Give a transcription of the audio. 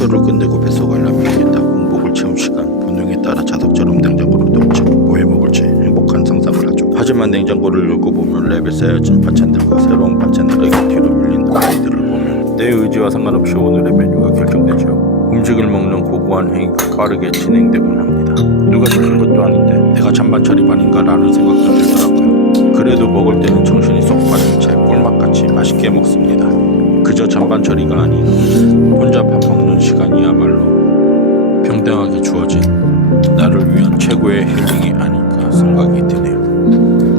하루를 끝내고 뱃속을 라면이겠다. 공복을 채운 시간, 본능에 따라 자석처럼 냉장고를 넣지. 뭐 해먹을지 행복한 상상을 하죠. 하지만 냉장고를 열고 보면 랩에 쌓여진 반찬들과 새로운 반찬들에게 뒤로 밀린 고기들을 보면 내 의지와 상관없이 오늘의 메뉴가 결정되죠. 음식을 먹는 고고한 행위가 빠르게 진행되곤 합니다. 누가 시킨 것도 아닌데 내가 잔반 처리반인가 라는 생각도 들더라고요. 그래도 먹을 때는 정신이 쏙 빠진 채 꿀맛같이 맛있게 먹습니다. 그저 잔반 처리가 아닌 혼자 밥 먹는 시간이야말로 평등하게 주어진 나를 위한 최고의 힐링이 아닐까 생각이 드네요.